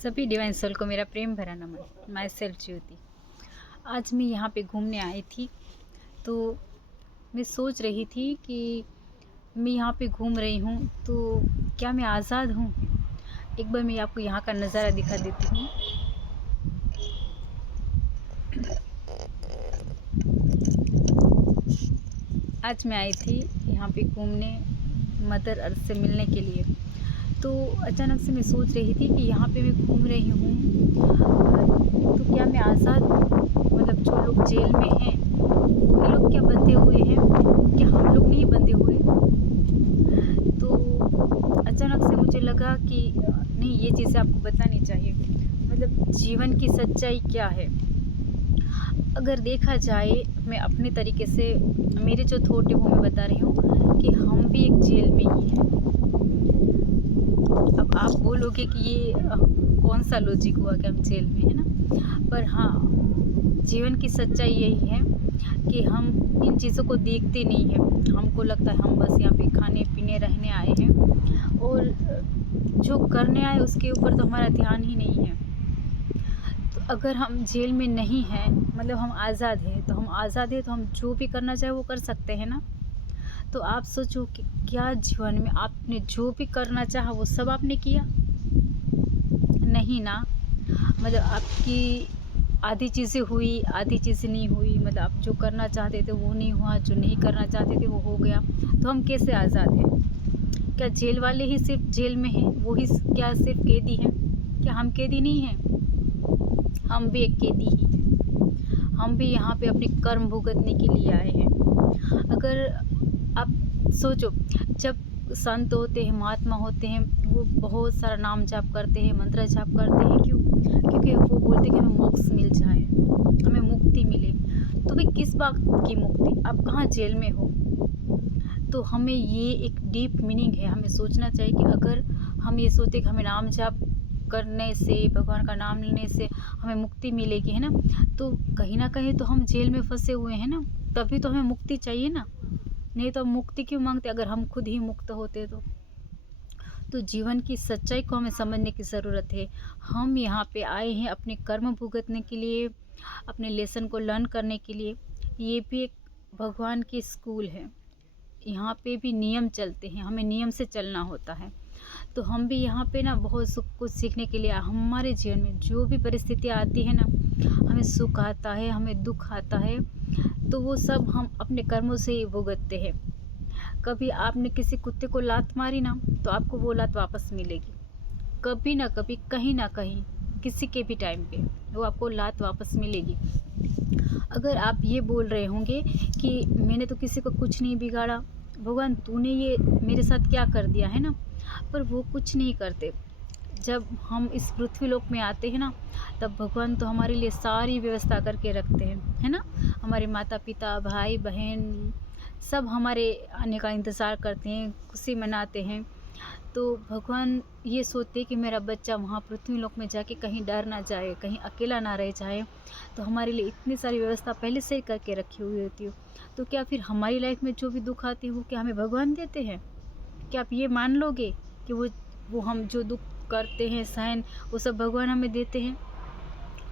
सभी divine soul को मेरा प्रेम भरा नमन। माई सेल्फ ज्योति। आज मैं यहाँ पे घूमने आई थी, तो मैं सोच रही थी कि मैं यहाँ पे घूम रही हूँ तो क्या मैं आज़ाद हूँ। एक बार मैं आपको यहाँ का नज़ारा दिखा देती हूँ। आज मैं आई थी यहाँ पे घूमने, मदर अर्थ से मिलने के लिए। तो अचानक से मैं सोच रही थी कि यहाँ पे मैं घूम रही हूँ तो क्या मैं आज़ाद हूँ। मतलब जो लोग जेल में हैं वो लोग क्या बंधे हुए हैं, क्या हम लोग नहीं बंधे हुए। तो अचानक से मुझे लगा कि नहीं, ये चीज़ें आपको बतानी चाहिए। मतलब जीवन की सच्चाई क्या है। अगर देखा जाए, मैं अपने तरीके से मेरे जो थॉट है वो मैं बता रही हूँ कि हम भी एक जेल में ही हैं। अब आप बोलोगे कि ये कौन सा लॉजिक हुआ कि हम जेल में है ना। पर हाँ, जीवन की सच्चाई यही है कि हम इन चीज़ों को देखते नहीं हैं। हमको लगता है हम बस यहाँ पे खाने पीने रहने आए हैं और जो करने आए उसके ऊपर तो हमारा ध्यान ही नहीं है। तो अगर हम जेल में नहीं हैं, मतलब हम आज़ाद हैं, तो हम आज़ाद हैं तो हम जो भी करना चाहे वो कर सकते हैं ना। तो आप सोचो कि क्या जीवन में आपने जो भी करना चाहा वो सब आपने किया? नहीं ना। मतलब आपकी आधी चीज़ें हुई, आधी चीज़ें नहीं हुई। मतलब आप जो करना चाहते थे वो नहीं हुआ, जो नहीं करना चाहते थे वो हो गया। तो हम कैसे आज़ाद हैं? क्या जेल वाले ही सिर्फ जेल में हैं, वो ही क्या सिर्फ कैदी हैं? क्या हम कैदी नहीं हैं? हम भी एक कैदी ही हैं। हम भी यहाँ पे अपने कर्म भुगतने के लिए आए हैं। अगर आप सोचो, जब संत होते हैं, महात्मा होते हैं, वो बहुत सारा नाम जाप करते हैं, मंत्र जाप करते हैं। क्यों? क्योंकि वो बोलते हैं कि हमें मोक्ष मिल जाए, हमें मुक्ति मिले। तो भाई किस बात की मुक्ति? आप कहाँ जेल में हो? तो हमें ये एक डीप मीनिंग है। हमें सोचना चाहिए कि अगर हम ये सोचते कि हमें नाम जाप करने से, भगवान का नाम लेने से हमें मुक्ति मिलेगी, है ना, तो कहीं ना कहीं तो हम जेल में फंसे हुए हैं ना। तभी तो हमें मुक्ति चाहिए ना। नहीं तो हम मुक्ति क्यों मांगते अगर हम खुद ही मुक्त होते तो जीवन की सच्चाई को हमें समझने की ज़रूरत है। हम यहाँ पे आए हैं अपने कर्म भुगतने के लिए, अपने लेसन को लर्न करने के लिए। ये भी एक भगवान की स्कूल है। यहाँ पे भी नियम चलते हैं, हमें नियम से चलना होता है। तो हम भी यहाँ पे ना बहुत सुख कुछ सीखने के लिए, हमारे जीवन में जो भी परिस्थितियाँ आती है ना, हमें सुख आता है, हमें दुख आता है, तो वो सब हम अपने कर्मों से ही भुगतते हैं। कभी आपने किसी कुत्ते को लात मारी ना, तो आपको वो लात वापस मिलेगी। कभी ना कभी, कहीं ना कहीं, किसी के भी टाइम पे वो आपको लात वापस मिलेगी। अगर आप ये बोल रहे होंगे कि मैंने तो किसी को कुछ नहीं बिगाड़ा, भगवान तूने ये मेरे साथ क्या कर दिया, है ना, पर वो कुछ नहीं करते। जब हम इस पृथ्वी लोक में आते हैं ना, तब भगवान तो हमारे लिए सारी व्यवस्था करके रखते हैं, है ना। हमारे माता पिता, भाई बहन सब हमारे आने का इंतज़ार करते हैं, खुशी मनाते हैं। तो भगवान ये सोचते कि मेरा बच्चा वहाँ पृथ्वी लोक में जाके कहीं डर ना जाए, कहीं अकेला ना रह जाए। तो हमारे लिए इतनी सारी व्यवस्था पहले से ही करके रखी हुई होती है। तो क्या फिर हमारी लाइफ में जो भी दुख आती है वो क्या हमें भगवान देते हैं? क्या आप ये मान लोगे कि वो हम जो दुख करते हैं सहन, वो सब भगवान हमें देते हैं?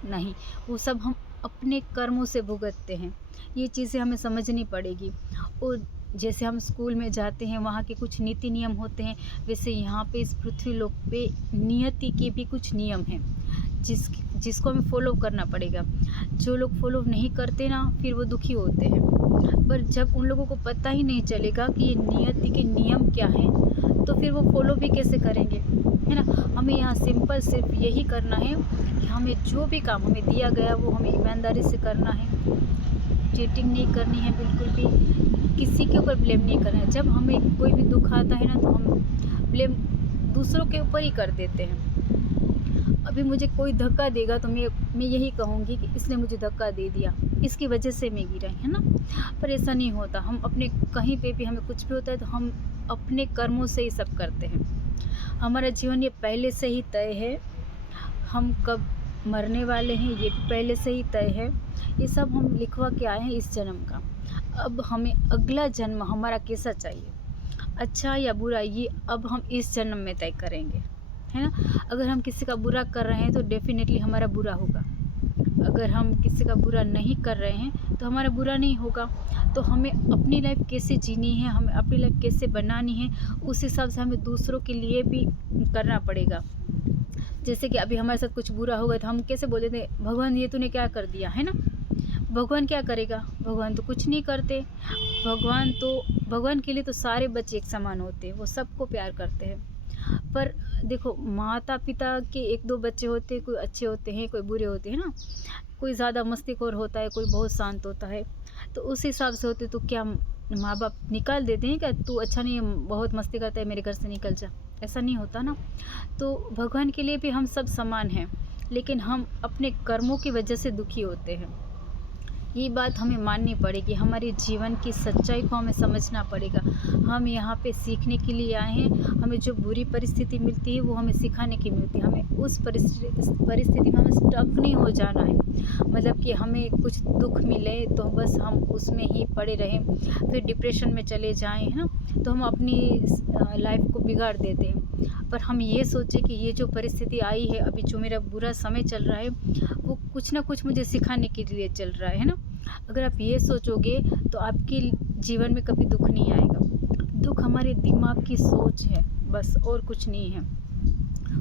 नहीं, वो सब हम अपने कर्मों से भुगतते हैं। ये चीज़ें हमें समझनी पड़ेगी। और जैसे हम स्कूल में जाते हैं, वहाँ के कुछ नीति नियम होते हैं, वैसे यहाँ पे इस पृथ्वी लोक पे नियति के भी कुछ नियम हैं जिसको हमें फॉलो करना पड़ेगा। जो लोग फॉलो नहीं करते ना, फिर वो दुखी होते हैं। पर जब उन लोगों को पता ही नहीं चलेगा कि ये नियति के नियम क्या हैं, तो फिर वो फॉलो भी कैसे करेंगे, है ना। हमें यहाँ सिंपल सिर्फ यही करना है कि हमें जो भी काम हमें दिया गया वो हमें ईमानदारी से करना है। चीटिंग नहीं करनी है बिल्कुल भी, किसी के ऊपर ब्लेम नहीं करना है। जब हमें कोई भी दुख आता है ना, तो हम ब्लेम दूसरों के ऊपर ही कर देते हैं। अभी मुझे कोई धक्का देगा तो मैं यही कहूँगी कि इसने मुझे धक्का दे दिया, इसकी वजह से मैं गिरा, है ना। पर ऐसा नहीं होता। हम अपने कहीं पे भी हमें कुछ भी होता है तो हम अपने कर्मों से ही सब करते हैं। हमारा जीवन ये पहले से ही तय है। हम कब मरने वाले हैं ये भी पहले से ही तय है। ये सब हम लिखवा के आए हैं इस जन्म का। अब हमें अगला जन्म हमारा कैसा चाहिए, अच्छा या बुरा, ये अब हम इस जन्म में तय करेंगे। है ना। अगर हम किसी का बुरा कर रहे हैं तो डेफ़िनेटली हमारा बुरा होगा, अगर हम किसी का बुरा नहीं कर रहे हैं तो हमारा बुरा नहीं होगा। तो हमें अपनी लाइफ कैसे जीनी है, हमें अपनी लाइफ कैसे बनानी है, उस हिसाब से हमें दूसरों के लिए भी करना पड़ेगा। जैसे कि अभी हमारे साथ कुछ बुरा हो गया तो हम कैसे बोले थे, भगवान ये तूने क्या कर दिया, है ना। भगवान क्या करेगा, भगवान तो कुछ नहीं करते। भगवान के लिए तो सारे बच्चे एक समान होते हैं, वो सबको प्यार करते हैं। पर देखो, माता पिता के एक दो बच्चे होते हैं, कोई अच्छे होते हैं, कोई बुरे होते हैं ना। कोई ज़्यादा मस्तीखोर होता है, कोई बहुत शांत होता है। तो उस हिसाब से होते तो क्या माँ बाप निकाल देते हैं क्या, तू अच्छा नहीं है, बहुत मस्ती करता है, मेरे घर से निकल जा, ऐसा नहीं होता ना। तो भगवान के लिए भी हम सब समान हैं, लेकिन हम अपने कर्मों की वजह से दुखी होते हैं। ये बात हमें माननी पड़ेगी, हमारे जीवन की सच्चाई को हमें समझना पड़ेगा। हम यहाँ पे सीखने के लिए आए हैं, हमें जो बुरी परिस्थिति मिलती है वो हमें सिखाने की मिलती है। हमें उस परिस्थिति में हमें स्टक नहीं हो जाना है, मतलब कि हमें कुछ दुख मिले तो बस हम उसमें ही पड़े रहें, फिर डिप्रेशन में चले जाएं, है ना। तो हम अपनी लाइफ को बिगाड़ देते हैं। पर हम ये सोचें कि ये जो परिस्थिति आई है, अभी जो मेरा बुरा समय चल रहा है, वो कुछ ना कुछ मुझे सिखाने के लिए चल रहा है ना। अगर आप ये सोचोगे तो आपके जीवन में कभी दुख नहीं आएगा। दुख हमारे दिमाग की सोच है बस, और कुछ नहीं है।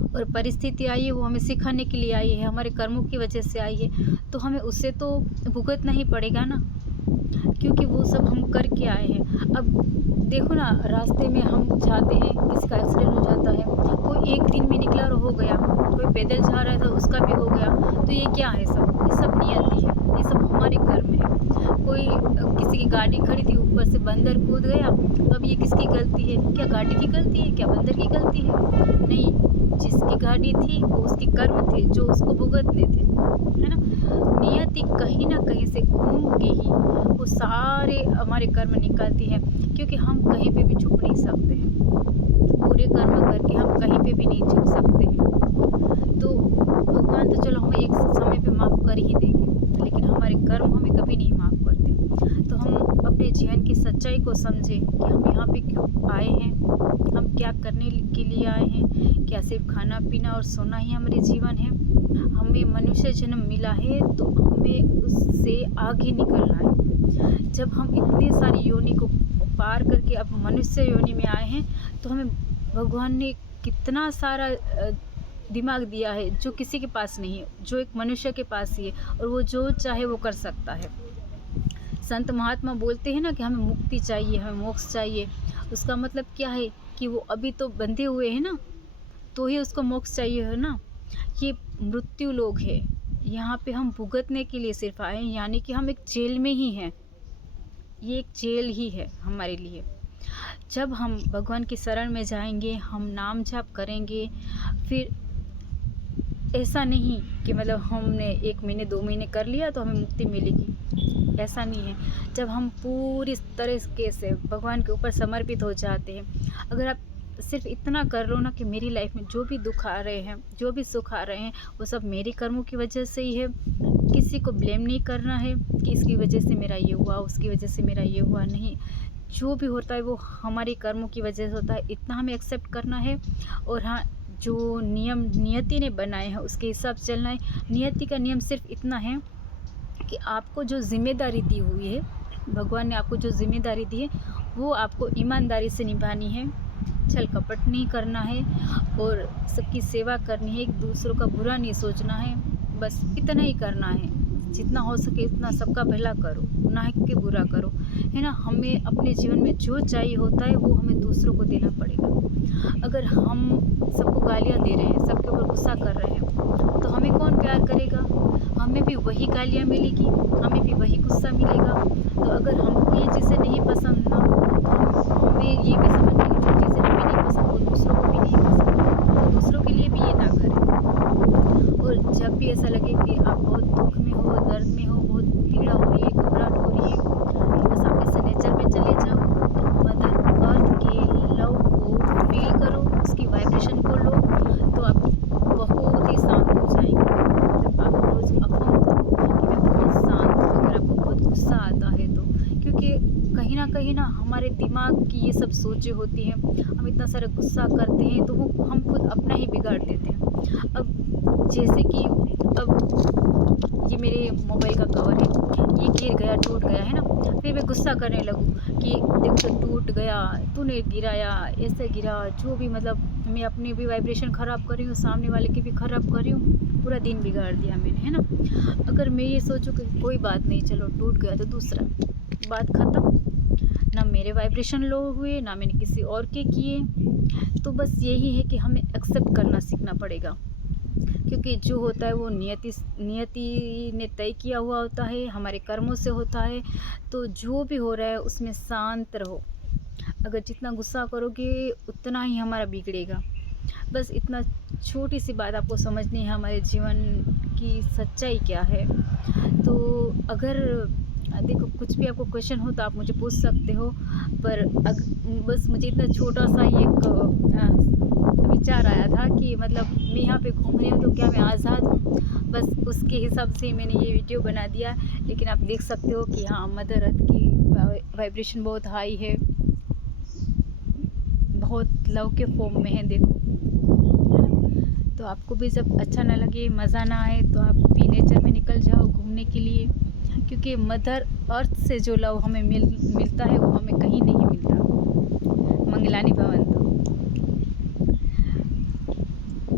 और परिस्थिति आई है वो हमें सिखाने के लिए आई है, हमारे कर्मों की वजह से आई है, तो हमें उससे तो भुगतना ही पड़ेगा ना, क्योंकि वो सब हम करके आए हैं। अब देखो ना, रास्ते में हम जाते हैं, किसी का एक्सीडेंट हो जाता है, कोई एक दिन में निकला और हो गया, कोई पैदल जा रहा था उसका भी हो गया। तो ये क्या है, ये सब नियति है, ये सब हमारे कर्म है। कोई किसी की गाड़ी खड़ी थी, ऊपर से बंदर कूद गया, तो अब ये किसकी गलती है, क्या गाड़ी की गलती है, क्या बंदर की गलती है? नहीं, जिसकी गाड़ी थी वो उसके कर्म थे जो उसको भुगतने थे, है ना। नियति कहीं ना कहीं से घूम के ही वो सारे हमारे कर्म निकालती है, क्योंकि हम कहीं पे भी छुप नहीं सकते हैं। पूरे कर्म करके हम कहीं पे भी नहीं छुप सकते हैं। तो भगवान तो चलो हमें एक समय पे माफ़ कर ही देंगे, लेकिन हमारे कर्म हमें कभी नहीं माफ़ करते। तो हम अपने जीवन की सच्चाई को समझें कि हम यहाँ पे क्यों आए हैं, हम क्या करने के लिए आए हैं। क्या सिर्फ खाना पीना और सोना ही हमारे जीवन है? हमें मनुष्य जन्म मिला है तो हमें उससे आगे निकलना है। जब हम इतनी सारी योनि को पार करके अब मनुष्य योनि में आए हैं, तो हमें भगवान ने कितना सारा दिमाग दिया है जो किसी के पास नहीं है, जो एक मनुष्य के पास ही है, और वो जो चाहे वो कर सकता है। संत महात्मा बोलते हैं ना कि हमें मुक्ति चाहिए, हमें मोक्ष चाहिए। उसका मतलब क्या है कि वो अभी तो बंधे हुए हैं ना, तो ही उसको मोक्ष चाहिए है ना। ये मृत्यु लोग है, यहाँ पे हम भुगतने के लिए सिर्फ आए हैं, यानी कि हम एक जेल में ही हैं। ये एक जेल ही है हमारे लिए। जब हम भगवान की शरण में जाएंगे, हम नाम जाप करेंगे, फिर ऐसा नहीं कि मतलब हमने 1 महीने 2 महीने कर लिया तो हमें मुक्ति मिलेगी, ऐसा नहीं है। जब हम पूरी तरीके से भगवान के ऊपर समर्पित हो जाते हैं, अगर आप सिर्फ इतना कर लो ना कि मेरी लाइफ में जो भी दुख आ रहे हैं, जो भी सुख आ रहे हैं, वो सब मेरे कर्मों की वजह से ही है। किसी को ब्लेम नहीं करना है कि इसकी वजह से मेरा ये हुआ, उसकी वजह से मेरा ये हुआ, नहीं। जो भी होता है वो हमारे कर्मों की वजह से होता है, इतना हमें एक्सेप्ट करना है। और हाँ, जो नियम नियति ने बनाए हैं उसके हिसाब से चलना है। नियति का नियम सिर्फ इतना है कि आपको जो जिम्मेदारी दी हुई है, भगवान ने आपको जो जिम्मेदारी दी है, वो आपको ईमानदारी से निभानी है, छल कपट नहीं करना है, और सबकी सेवा करनी है, एक दूसरों का बुरा नहीं सोचना है, बस इतना ही करना है। जितना हो सके उतना सबका भला करो, ना कि बुरा करो, है ना। हमें अपने जीवन में जो चाहिए होता है वो हमें दूसरों को देना पड़ेगा। अगर हम सबको गालियाँ दे रहे हैं, सबके ऊपर गुस्सा कर रहे हैं, तो हमें कौन प्यार करेगा? हमें भी वही गालियाँ मिलेगी, हमें भी वही गुस्सा मिलेगा। तो अगर हमको ये चीज़ें नहीं पसंद ना, तो हमें ये भी समझना कि जो चीज़ें हमें नहीं पसंद वो दूसरों को भी नहीं पसंद, तो दूसरों के लिए भी ये ना करें। और जब भी ऐसा लगे कि आप बहुत दुख में हो, दर्द में हो, बहुत पीड़ा हो रही है, घबराहट हो रही है, तो बस आप ऐसे नेचर में चले जाओ, मदर अर्थ के लव को फील करो, उसकी वाइब्रेशन को लो, तो आप बहुत ही शांत हो जाएंगे। मतलब आप रोज़ अफर्म करो कि मैं बहुत शांत हूँ, अगर आपको बहुत गुस्सा आता है तो, क्योंकि कहीं ना हमारे दिमाग की ये सब सोचें होती हैं, हम इतना सारा गुस्सा करते हैं तो वो हम खुद अपना ही बिगाड़ देते हैं। अब जैसे कि अब ये मेरे मोबाइल का कवर है, ये गिर गया, टूट गया, है ना? फिर मैं गुस्सा करने लगूँ कि देख तो टूट गया, तूने गिराया, ऐसे गिरा, जो भी मतलब मैं अपनी भी वाइब्रेशन ख़राब कर रही हूँ, सामने वाले की भी ख़राब कर रही हूँ, पूरा दिन बिगाड़ दिया मैंने, है ना? अगर मैं ये सोचूँ कि कोई बात नहीं, चलो टूट गया तो दूसरा, बात ख़त्म। ना मेरे वाइब्रेशन लो हुए, ना मैंने किसी और के किए। तो बस यही है कि हमें एक्सेप्ट करना सीखना पड़ेगा, क्योंकि जो होता है वो नियति ने तय किया हुआ होता है, हमारे कर्मों से होता है। तो जो भी हो रहा है उसमें शांत रहो। अगर जितना गुस्सा करोगे उतना ही हमारा बिगड़ेगा। बस इतना छोटी सी बात आपको समझनी है, हमारे जीवन की सच्चाई क्या है। तो अगर देखो कुछ भी आपको क्वेश्चन हो तो आप मुझे पूछ सकते हो, पर बस मुझे इतना छोटा सा ही एक विचार आया था कि मतलब मैं यहाँ पे घूम रही हूँ तो क्या मैं आज़ाद हूँ, बस उसके हिसाब से मैंने ये वीडियो बना दिया। लेकिन आप देख सकते हो कि हाँ, मदर अर्थ की वाइब्रेशन बहुत हाई है, बहुत लव के फॉर्म में है, देखो, है ना? तो आपको भी जब अच्छा ना लगे, मज़ा ना आए, तो आप भी नेचर में निकल जाओ घूमने के लिए, क्योंकि मदर अर्थ से जो लव हमें मिलता है वो हमें कहीं नहीं मिलता। मंगलानी भवंतु।